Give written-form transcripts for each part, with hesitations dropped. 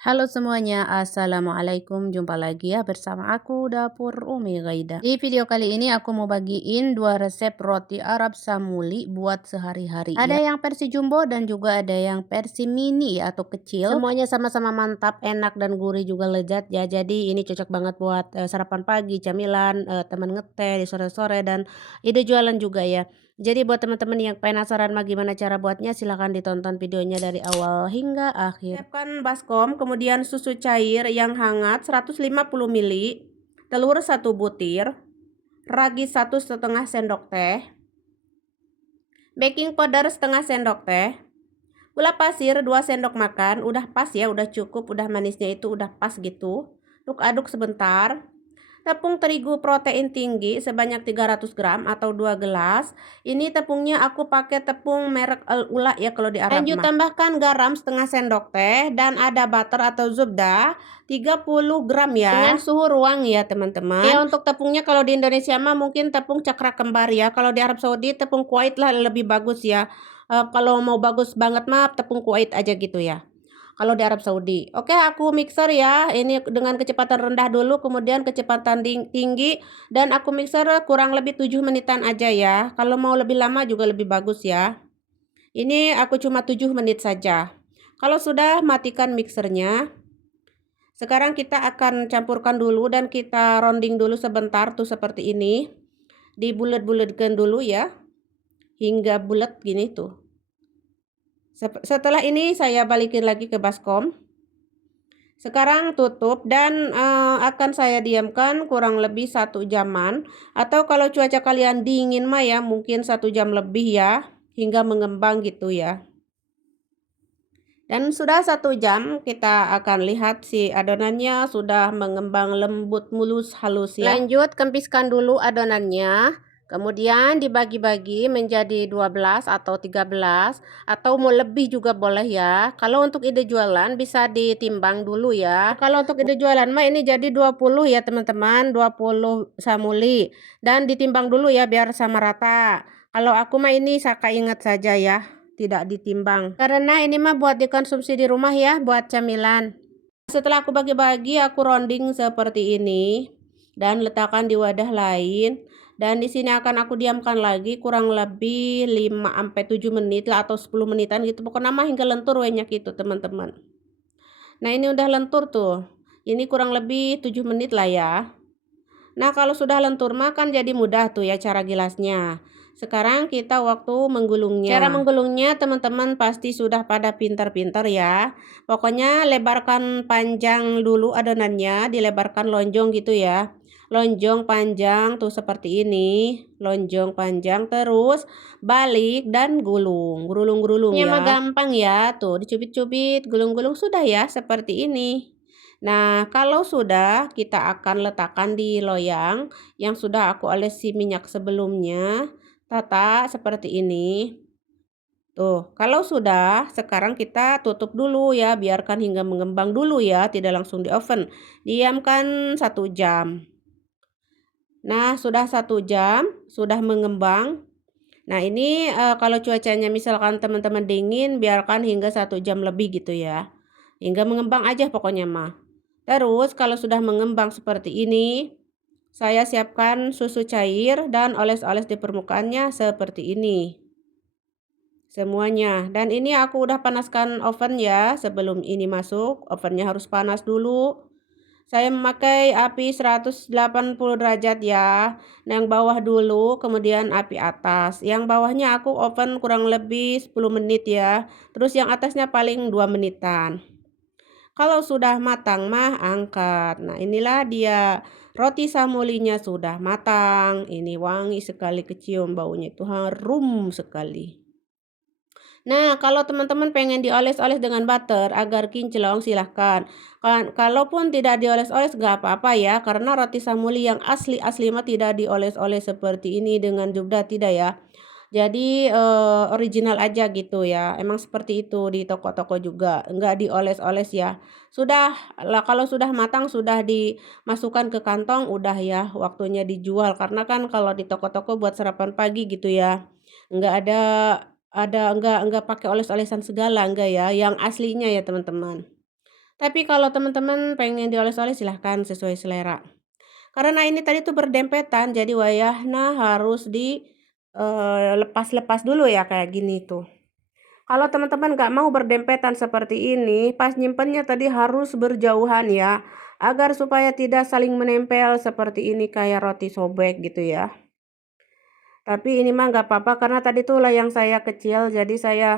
Halo semuanya, Assalamualaikum. Jumpa lagi ya bersama aku Dapur Umi Gaida. Di video kali ini aku mau bagiin dua resep roti Arab Samuli buat sehari-hari ada yang versi jumbo dan juga ada yang versi mini atau kecil. Semuanya sama-sama mantap, enak dan gurih juga lezat ya. Jadi ini cocok banget buat sarapan pagi, camilan, teman ngeteh di sore-sore dan ide jualan juga ya. Jadi buat teman-teman yang penasaran gimana cara buatnya, silahkan ditonton videonya dari awal hingga akhir. Siapkan baskom, kemudian susu cair yang hangat 150 ml, telur 1 butir, ragi 1,5 sendok teh, baking powder setengah sendok teh, gula pasir 2 sendok makan, udah pas ya, udah cukup, udah manisnya itu udah pas gitu. Aduk-aduk sebentar. Tepung terigu protein tinggi sebanyak 300 gram atau 2 gelas. Ini tepungnya aku pakai tepung merek Al Ula ya kalau di Arab. Lanjut tambahkan garam setengah sendok teh dan ada butter atau zubda 30 gram ya. Dengan suhu ruang ya teman-teman. Ya untuk tepungnya kalau di Indonesia mah mungkin tepung cakra kembar ya. Kalau di Arab Saudi tepung Kuwait lah lebih bagus ya. Kalau mau bagus banget mah tepung Kuwait aja gitu ya kalau di Arab Saudi. Oke, aku mixer ya. Ini dengan kecepatan rendah dulu, kemudian kecepatan tinggi, dan aku mixer kurang lebih 7 menitan aja ya. Kalau mau lebih lama juga lebih bagus ya. Ini aku cuma 7 menit saja. Kalau sudah, matikan mixernya. Sekarang kita akan campurkan dulu dan kita rounding dulu sebentar tuh seperti ini. Dibulet-buletkan dulu ya. Hingga bulat gini tuh. Setelah ini saya balikin lagi ke baskom. Sekarang tutup dan akan saya diamkan kurang lebih 1 jaman. Atau kalau cuaca kalian dingin mah ya mungkin 1 jam lebih ya. Hingga mengembang gitu ya. Dan sudah 1 jam kita akan lihat si adonannya sudah mengembang lembut mulus halus ya. Lanjut kempiskan dulu adonannya. Kemudian dibagi-bagi menjadi 12 atau 13 atau mau lebih juga boleh ya. Kalau untuk ide jualan bisa ditimbang dulu ya. Kalau untuk ide jualan mah ini jadi 20 ya teman-teman, 20 samuli. Dan ditimbang dulu ya biar sama rata. Kalau aku mah ini Saka ingat saja ya, tidak ditimbang. Karena ini mah buat dikonsumsi di rumah ya, buat camilan. Setelah aku bagi-bagi, aku rounding seperti ini dan letakkan di wadah lain. Dan di sini akan aku diamkan lagi kurang lebih 5 sampai 7 menit lah atau 10 menitan gitu. Pokoknya mah hingga lentur banyak itu, teman-teman. Nah, ini udah lentur tuh. Ini kurang lebih 7 menit lah ya. Nah, kalau sudah lentur mah kan jadi mudah tuh ya cara gilasnya. Sekarang kita waktu menggulungnya. Cara menggulungnya teman-teman pasti sudah pada pintar-pintar ya. Pokoknya lebarkan panjang dulu adonannya, dilebarkan lonjong gitu ya. Lonjong panjang tuh seperti ini. Lonjong panjang terus balik dan gulung. Gulung-gulung ya. Mah gampang ya. Tuh dicubit-cubit, gulung-gulung sudah ya seperti ini. Nah, kalau sudah kita akan letakkan di loyang yang sudah aku olesi minyak sebelumnya. Tata seperti ini. Tuh, kalau sudah, sekarang kita tutup dulu ya, biarkan hingga mengembang dulu ya, tidak langsung di oven. Diamkan 1 jam. Nah, sudah 1 jam, sudah mengembang. Nah, ini kalau cuacanya misalkan teman-teman dingin, biarkan hingga 1 jam lebih gitu ya. Hingga mengembang aja pokoknya mah. Terus kalau sudah mengembang seperti ini, saya siapkan susu cair dan oles-oles di permukaannya seperti ini. Semuanya. Dan ini aku udah panaskan oven ya sebelum ini masuk. Ovennya harus panas dulu. Saya memakai api 180 derajat ya. Nah, yang bawah dulu, kemudian api atas. Yang bawahnya aku oven kurang lebih 10 menit ya. Terus yang atasnya paling 2 menitan. Kalau sudah matang mah angkat. Nah, inilah dia roti samulinya sudah matang. Ini wangi sekali, kecium baunya itu harum sekali. Nah, kalau teman-teman pengen dioles-oles dengan butter agar kinclong silahkan. Kalaupun tidak dioles-oles nggak apa-apa ya, karena roti samuli yang asli-asli mah tidak dioles-oles seperti ini dengan jubda tidak ya. Jadi original aja gitu ya. Emang seperti itu di toko-toko juga, nggak dioles-oles ya. Sudah lah kalau sudah matang sudah dimasukkan ke kantong udah ya waktunya dijual karena kan kalau di toko-toko buat sarapan pagi gitu ya. Nggak ada enggak pakai oles-olesan segala, enggak ya, yang aslinya ya teman-teman. Tapi kalau teman-teman pengen dioles-oles silahkan sesuai selera. Karena ini tadi tuh berdempetan jadi wayahna harus lepas-lepas dulu ya kayak gini tuh. Kalau teman-teman nggak mau berdempetan seperti ini, pas nyimpennya tadi harus berjauhan ya, agar supaya tidak saling menempel seperti ini kayak roti sobek gitu ya. Tapi ini mah nggak apa-apa karena tadi tuh layang saya kecil jadi saya,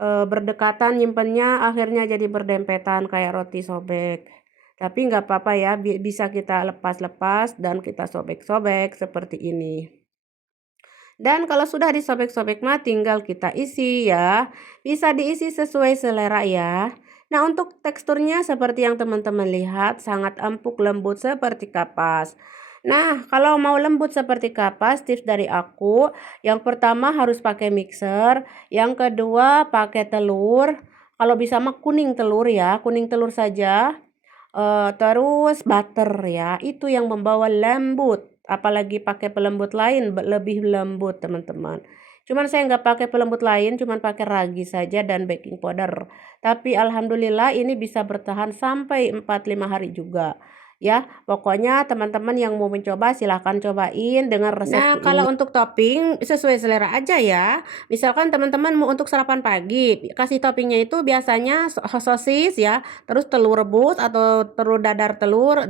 berdekatan nyimpennya akhirnya jadi berdempetan kayak roti sobek. Tapi nggak apa-apa ya bisa kita lepas-lepas dan kita sobek-sobek seperti ini. Dan kalau sudah disobek-sobek mah tinggal kita isi ya, bisa diisi sesuai selera ya. Nah untuk teksturnya seperti yang teman-teman lihat sangat empuk lembut seperti kapas. Nah kalau mau lembut seperti kapas tips dari aku, yang pertama harus pakai mixer, yang kedua pakai telur, kalau bisa mah kuning telur ya, kuning telur saja. Terus butter ya, itu yang membawa lembut, apalagi pakai pelembut lain lebih lembut teman-teman. Cuman saya nggak pakai pelembut lain, cuman pakai ragi saja dan baking powder. Tapi alhamdulillah ini bisa bertahan sampai 4-5 hari juga. Ya, pokoknya teman-teman yang mau mencoba silahkan cobain dengan resepku Nah, kalau ini. untuk topping sesuai selera aja ya. Misalkan teman-teman mau untuk sarapan pagi, kasih toppingnya itu biasanya sosis ya, terus telur rebus atau dadar telur,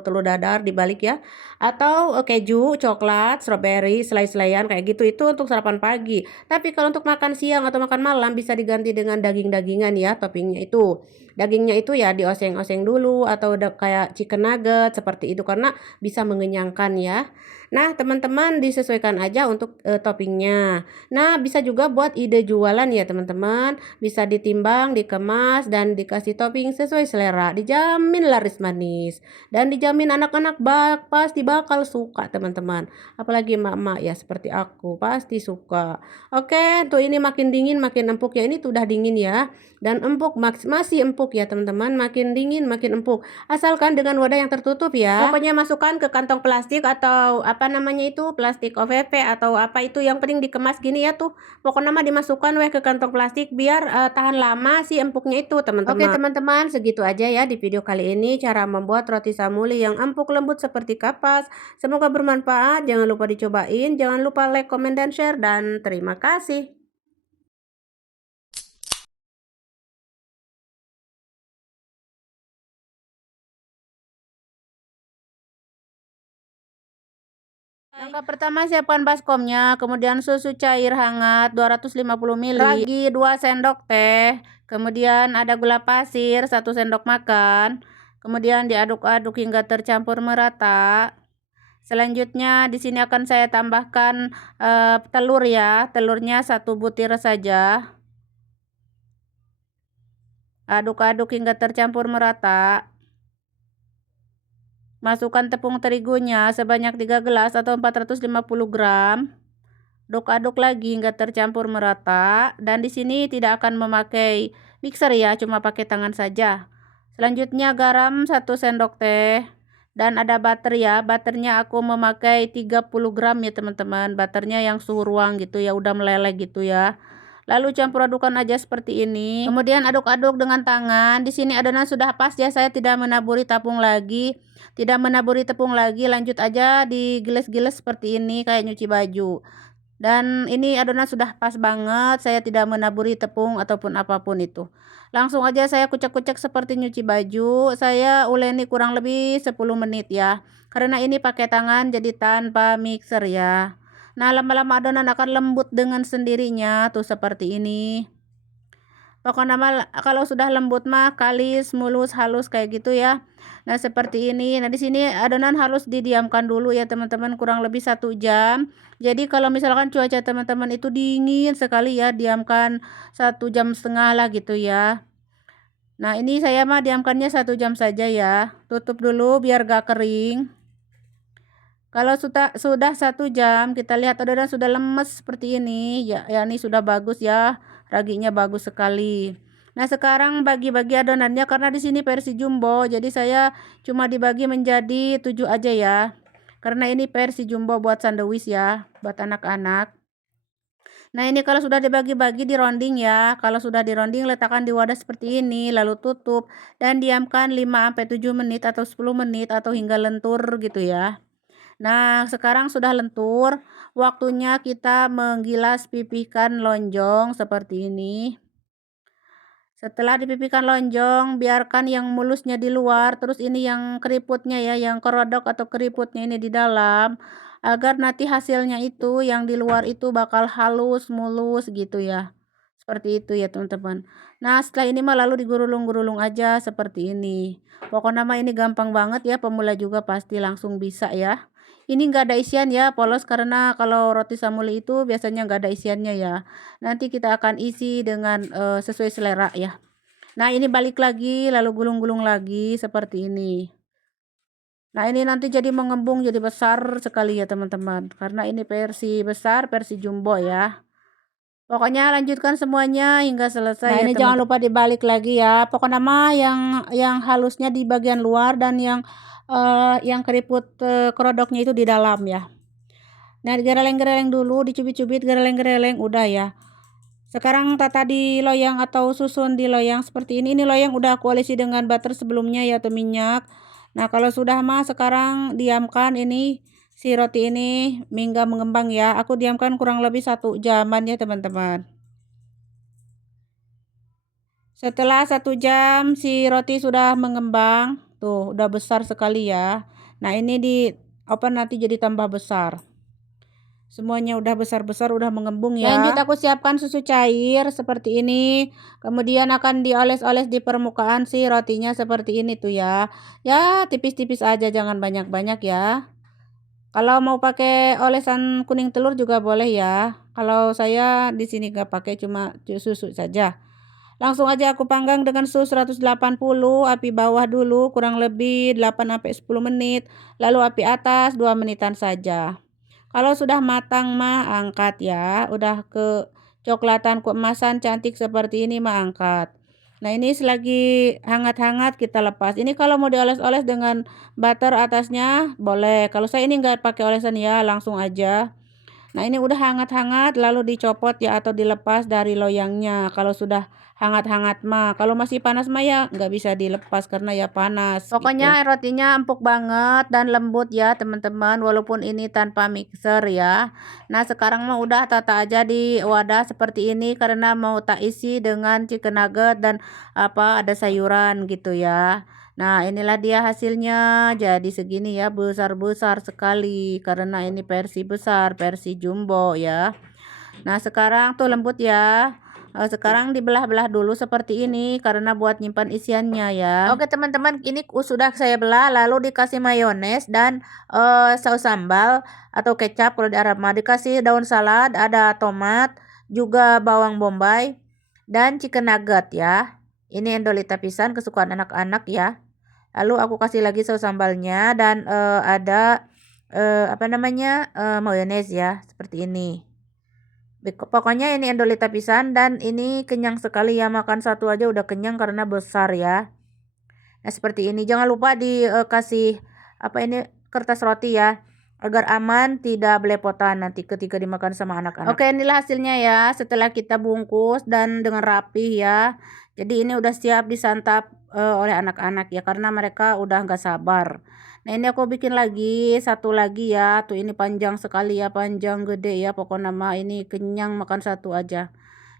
telur dadar dibalik ya. Atau keju, coklat, strawberry, selai-selaian kayak gitu itu untuk sarapan pagi. Tapi kalau untuk makan siang atau makan malam bisa diganti dengan daging-dagingan ya toppingnya itu. Dagingnya itu ya dioseng-oseng dulu atau kayak chicken nugget seperti itu karena bisa mengenyangkan ya. Nah, teman-teman disesuaikan aja untuk toppingnya. Nah, bisa juga buat ide jualan ya teman-teman. Bisa ditimbang, dikemas, dan dikasih topping sesuai selera. Dijamin laris manis. Dan dijamin anak-anak pasti bakal suka teman-teman. Apalagi emak-emak ya seperti aku pasti suka. Oke, tuh ini makin dingin makin empuk ya. Ini tuh udah dingin ya. Dan empuk masih empuk ya teman-teman. Makin dingin makin empuk. Asalkan dengan wadah yang tertutup ya. Pokoknya masukkan ke kantong plastik atau apa namanya itu plastik OVP atau apa itu yang penting dikemas gini ya tuh. Pokoknya mah dimasukkan weh ke kantong plastik biar tahan lama si empuknya itu teman-teman. Oke teman-teman segitu aja ya di video kali ini cara membuat roti samuli yang empuk lembut seperti kapas. Semoga bermanfaat. Jangan lupa dicobain. Jangan lupa like, comment, dan share. Dan terima kasih. Langkah pertama siapkan baskomnya, kemudian susu cair hangat 250 ml, ragi 2 sendok teh, kemudian ada gula pasir 1 sendok makan, kemudian diaduk-aduk hingga tercampur merata. Selanjutnya di sini akan saya tambahkan telur ya, telurnya 1 butir saja. Aduk-aduk hingga tercampur merata. Masukkan tepung terigunya sebanyak 3 gelas atau 450 gram. Aduk-aduk lagi hingga tercampur merata dan di sini tidak akan memakai mixer ya, cuma pakai tangan saja. Selanjutnya garam 1 sendok teh dan ada butter ya. Butternya aku memakai 30 gram ya teman-teman. Butternya yang suhu ruang gitu ya, udah meleleh gitu ya. Lalu campur adukan aja seperti ini. Kemudian aduk-aduk dengan tangan. Di sini adonan sudah pas ya, saya tidak menaburi tepung lagi. Tidak menaburi tepung lagi, lanjut aja digiles-giles seperti ini kayak nyuci baju. Dan ini adonan sudah pas banget, saya tidak menaburi tepung ataupun apapun itu. Langsung aja saya kucek-kucek seperti nyuci baju. Saya uleni kurang lebih 10 menit ya. Karena ini pakai tangan jadi tanpa mixer ya. Nah, lama-lama adonan akan lembut dengan sendirinya tuh seperti ini. Pokoknya kalau sudah lembut mah kalis, mulus, halus kayak gitu ya. Nah, seperti ini. Nah, di sini adonan harus didiamkan dulu ya teman-teman kurang lebih 1 jam. Jadi kalau misalkan cuaca teman-teman itu dingin sekali ya, diamkan 1,5 jam lah gitu ya. Nah, ini saya mah diamkannya 1 jam saja ya. Tutup dulu biar gak kering. Kalau sudah 1 jam kita lihat adonan sudah lemes seperti ini ya, ini sudah bagus ya, raginya bagus sekali. Nah, sekarang bagi-bagi adonannya karena di sini versi jumbo jadi saya cuma dibagi menjadi 7 aja ya. Karena ini versi jumbo buat sandwich ya, buat anak-anak. Nah, ini kalau sudah dibagi-bagi dironding ya. Kalau sudah dironding letakkan di wadah seperti ini, lalu tutup dan diamkan 5 sampai 7 menit atau 10 menit atau hingga lentur gitu ya. Nah, sekarang sudah lentur, waktunya kita menggilas pipihkan lonjong seperti ini. Setelah dipipihkan lonjong, biarkan yang mulusnya di luar, terus ini yang keriputnya ya, yang kerodok atau keriputnya ini di dalam, agar nanti hasilnya itu yang di luar itu bakal halus, mulus gitu ya. Seperti itu ya teman-teman. Nah, setelah ini mah lalu digulung-gulung aja seperti ini. Pokoknya mah ini gampang banget ya, pemula juga pasti langsung bisa ya. Ini enggak ada isian ya, polos karena kalau roti samuli itu biasanya enggak ada isiannya ya. Nanti kita akan isi dengan sesuai selera ya. Nah, ini balik lagi lalu gulung-gulung lagi seperti ini. Nah, ini nanti jadi mengembung jadi besar sekali ya teman-teman. Karena ini versi besar, versi jumbo ya. Pokoknya lanjutkan semuanya hingga selesai Nah, ya ini teman. jangan lupa dibalik lagi ya. Pokoknya mah yang halusnya di bagian luar dan yang keriput kerodoknya itu di dalam ya. Nah, digereleng-gereleng dulu, dicubit-cubit, gereleng-gereleng, udah ya. Sekarang tata di loyang atau susun di loyang seperti ini. Ini loyang udah aku olesi dengan butter sebelumnya ya atau minyak. Nah, kalau sudah mah sekarang diamkan ini si roti ini hingga mengembang ya. Aku diamkan kurang lebih 1 jaman ya teman-teman. Setelah 1 jam si roti sudah mengembang, tuh udah besar sekali ya. Nah, ini di open nanti jadi tambah besar. Semuanya udah besar-besar, udah mengembung ya. Lanjut aku siapkan susu cair seperti ini. Kemudian akan dioles-oles di permukaan si rotinya seperti ini tuh ya. Ya, tipis-tipis aja, jangan banyak-banyak ya. Kalau mau pakai olesan kuning telur juga boleh ya. Kalau saya di sini nggak pakai, cuma susu saja. Langsung aja aku panggang dengan suhu 180, api bawah dulu kurang lebih 8 sampai 10 menit, lalu api atas 2 menitan saja. Kalau sudah matang mah angkat ya, udah kecoklatan keemasan cantik seperti ini mah angkat. Nah, ini selagi hangat-hangat kita lepas. Ini kalau mau dioles-oles dengan butter atasnya boleh. Kalau saya ini nggak pakai olesan ya, langsung aja. Nah, ini udah hangat-hangat lalu dicopot ya atau dilepas dari loyangnya. Kalau sudah hangat-hangat mah, kalau masih panas mah ya nggak bisa dilepas karena ya panas gitu. Pokoknya rotinya empuk banget dan lembut ya teman-teman, walaupun ini tanpa mixer ya. Nah, sekarang mah udah tata aja di wadah seperti ini karena mau tak isi dengan chicken nugget dan ada sayuran gitu ya. Nah, inilah dia hasilnya jadi segini ya, besar-besar sekali karena ini versi besar, versi jumbo ya. Nah, sekarang tuh lembut ya. Sekarang dibelah-belah dulu seperti ini karena buat nyimpan isiannya ya. Oke teman-teman, ini sudah saya belah lalu dikasih mayones dan saus sambal atau kecap kalau di Arab mah, dikasih daun salad, ada tomat, juga bawang bombay dan chicken nugget ya. Ini endolita pisang kesukaan anak-anak ya. Lalu aku kasih lagi saus sambalnya dan ada mayones ya seperti ini. Pokoknya ini endolita pisan dan ini kenyang sekali ya, makan satu aja udah kenyang karena besar ya. Nah, seperti ini. Jangan lupa dikasih kertas roti ya agar aman tidak belepotan nanti ketika dimakan sama anak-anak. Oke, inilah hasilnya ya setelah kita bungkus dan dengan rapi ya. Jadi ini udah siap disantap oleh anak-anak ya karena mereka udah nggak sabar. Nah, ini aku bikin lagi satu lagi ya. Tuh ini panjang sekali ya, panjang gede ya. Pokoknya mah ini kenyang makan satu aja.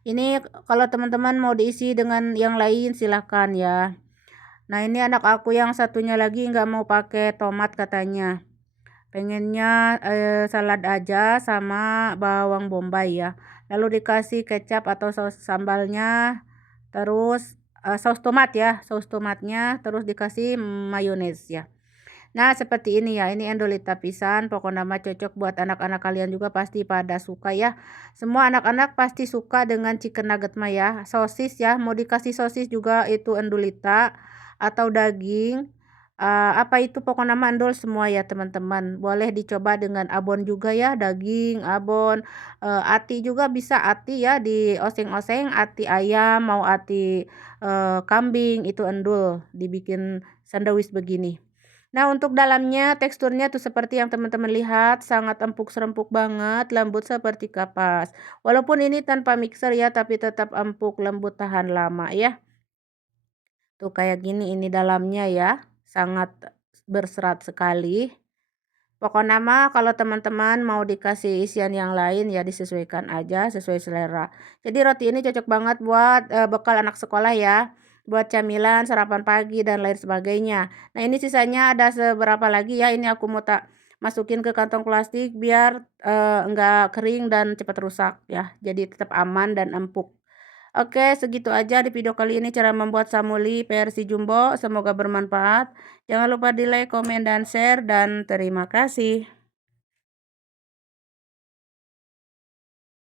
Ini kalau teman-teman mau diisi dengan yang lain silahkan ya. Nah, ini anak aku yang satunya lagi nggak mau pakai tomat katanya. Pengennya salad aja sama bawang bombay ya. Lalu dikasih kecap atau saus sambalnya, terus saus tomat ya, saus tomatnya, terus dikasih mayones ya. Nah, seperti ini ya, ini endolita pisan, pokoknya mah cocok buat anak-anak kalian juga pasti pada suka ya. Semua anak-anak pasti suka dengan chicken nugget mah ya. Sosis ya, mau dikasih sosis juga itu endolita atau daging. Apa itu pokoknya mah endol semua ya teman-teman. Boleh dicoba dengan abon juga ya, daging, abon, ati juga bisa ati ya dioseng-oseng, ati ayam, mau ati kambing itu endul dibikin sandwich begini. Nah, untuk dalamnya teksturnya tuh seperti yang teman-teman lihat, sangat empuk serempuk banget, lembut seperti kapas. Walaupun ini tanpa mixer ya, tapi tetap empuk, lembut, tahan lama ya. Tuh kayak gini ini dalamnya ya, sangat berserat sekali. Pokoknya mah kalau teman-teman mau dikasih isian yang lain ya disesuaikan aja sesuai selera. Jadi roti ini cocok banget buat, bekal anak sekolah ya, buat camilan, sarapan pagi, dan lain sebagainya. Nah ini sisanya ada seberapa lagi ya, ini aku mau tak masukin ke kantong plastik biar, enggak kering dan cepat rusak ya, jadi tetap aman dan empuk. Oke, segitu aja di video kali ini cara membuat samuli versi jumbo. Semoga bermanfaat. Jangan lupa di like, komen, dan share. Dan terima kasih.